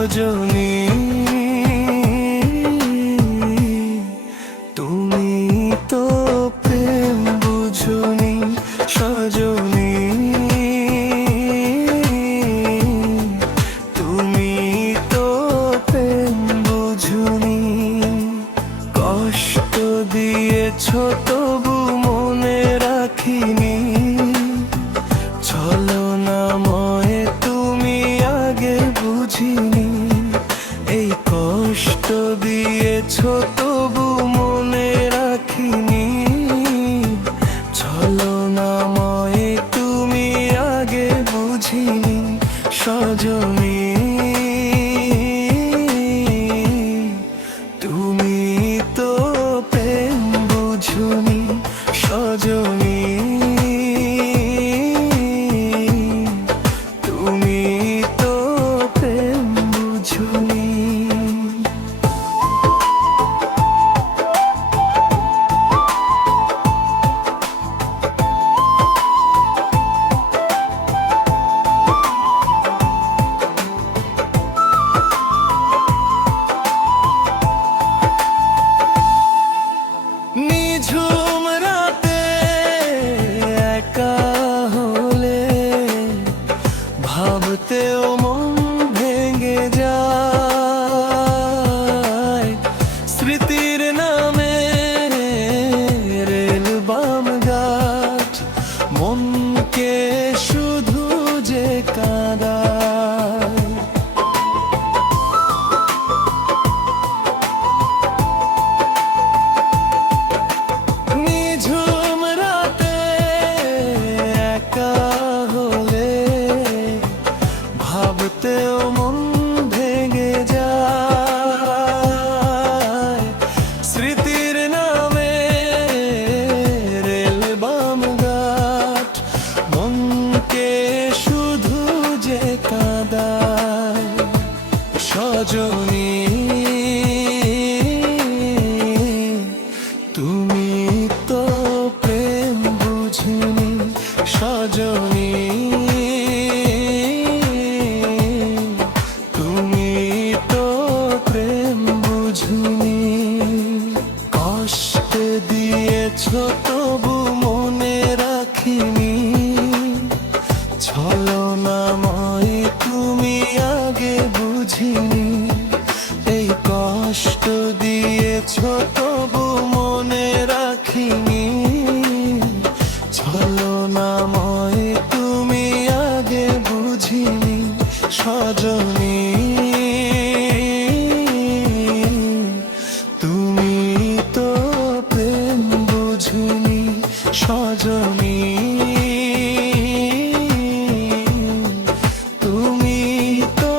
সজনী তুমি তো প্রেম বুঝনি সজনী তুমি তো প্রেম বুঝনি কষ্ট দিয়েছ তবু মনে রাখিনি ছলনাময়ে তুমি আগে বুঝিনি এই কষ্ট দিয়েছ তবু মনে রাখিনি ছলনাময়ে তুমি আগে বুঝিনি সজনী তুমি তো প্রেম বুঝনি সজনী তুমি তো প্রেম বুঝনি নিঝুম রাতে একা হলে ভাবতেও মন ভেঙে যায় স্মৃতির নামে রেল বাম ঘাট মনকে শুধু যে কাঁদায় নিঝুম রাতে একা হলে ভাবতেও মন ভেঙে যায় স্মৃতির নামে রেল বাম ঘাট মনকে শুধু যে কাঁদায় সজনী তুমি তো প্রেম বুঝনি সজনী তুমি তো প্রেম বুঝনি কষ্ট দিয়েছ তবু মনে রাখিনি ছলনাময় তুমি আগে বুঝিনি এই কষ্ট দিয়েছ তবু মনে রাখিনি ছলনাময় তুমি আগে বুঝিনি সজনী তুমি তো প্রেম বুঝনি সজনী তুমি তো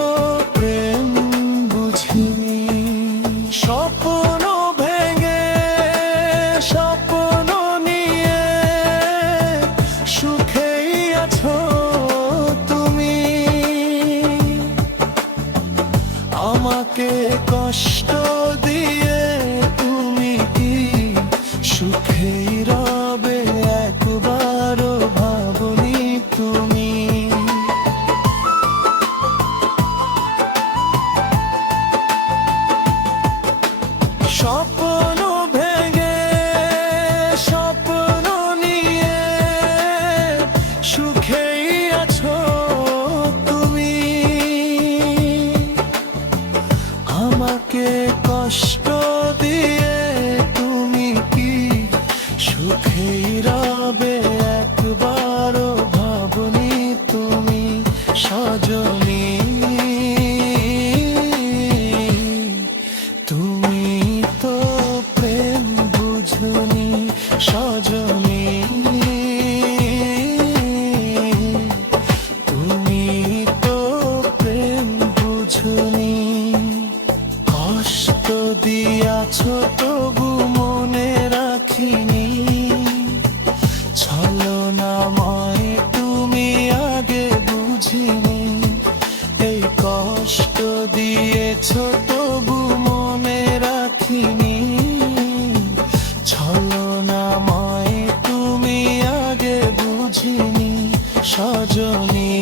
প্রেম বুঝনি স্বপ্ন ভেঙে স্বপ্ন নিয়ে সুখেই আছো তুমি আমাকে কষ্ট দিয়ে তুমি কি সুখেই রবে একবারও ভাবনি তুমি স্বপ্ন ভেঙে স্বপ্ন নিয়ে সুখেই আছো তুমি আমাকে কষ্ট দিয়ে তুমি কি সুখেই রবে একবারও ভাবনি তুমি সজনী তুমি তো প্রেম বুঝনি সজনী তুমি তো প্রেম বুঝনি কষ্ট দিয়াছ তবু মনে রাখিনি ছলনাময় তুমি আগে বুঝিনি এই কষ্ট দিয়েছ তবু মনে রাখিনি ছলনাময় তুমি আগে বুঝিনি সজনী।